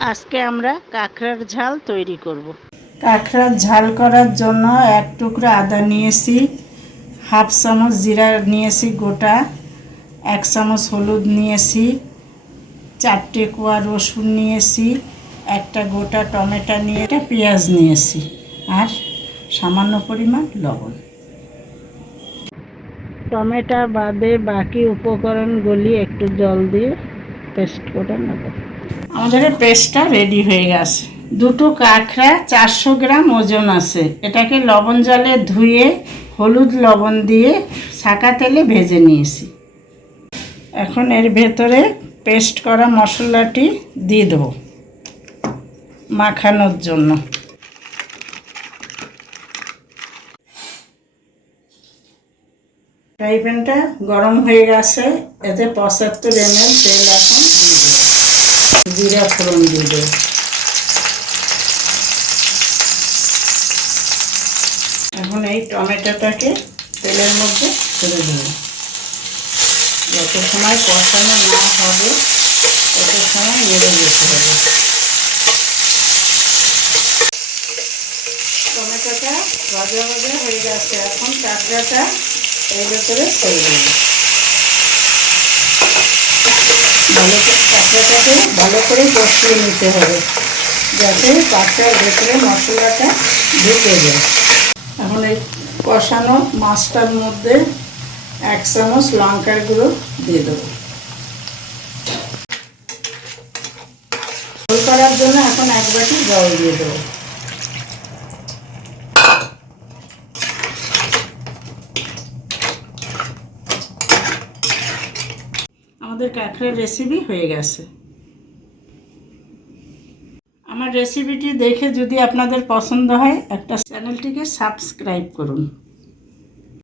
আজকে আমরা কাঁকড়ার ঝাল তৈরি করব। কাঁকড়ার ঝাল করার জন্য এক টুকরা আদা নিয়েছি, হাফ চামচ জিরা নিয়েছি গোটা, 1 চামচ হলুদ নিয়েছি, 4টে কোয়া রসুন নিয়েছি, একটা গোটা টমেটো নিয়ে একটা পেঁয়াজ নিয়েছি আর সামান্য পরিমাণ লবণ। টমেটো বাদে বাকি উপকরণগুলি একটু জল দিয়ে পেস্ট করে নেব। আমাদের পেস্টটা রেডি হয়ে গেছে। দুটো কাঁকড়া 400 গ্রাম ওজন আছে। এটাকে লবণ জলে ধুয়ে হলুদ লবণ দিয়ে ছাঁকা তেলে ভেজে নিয়েছি। এখন এর ভেতরে পেস্ট করা মশলাটি দিয়ে দেবো মাখানোর জন্য। ফ্রাই প্যানটা গরম হয়ে গেছে, এতে 75 ml তেল এখন দিয়ে দেবো, জিরা ফোড়ন দিয়ে দেবো। এখন এই টমেটোটাকে তেলের মধ্যে ছেড়ে দেবো। যত সময় কষানো না হবে তত সময় নেড়ে যেতে হবে। টমেটোটা ভাজা ভাজা হয়ে গেছে, এখন কাঁকড়াটা এর ভেতরে ছেড়ে দেবো। কাঁকড়াটাকে ভালো করে কষিয়ে নিতে হবে যাতে কাঁকড়ার ভেতরে মশলাটা ঢুকে যায়। এখন এই কষানো মাছটার মধ্যে 1 চামচ লঙ্কার গুঁড়ো দিয়ে দেবো। ঝোল করার জন্য এখন 1 বাটি জল দিয়ে দেবো। আমাদের কাঁকড়ার রেসিপি হয়ে গেছে। আমার রেসিপিটি দেখে যদি আপনাদের পছন্দ হয়, একটা চ্যানেলটিকে সাবস্ক্রাইব করুন।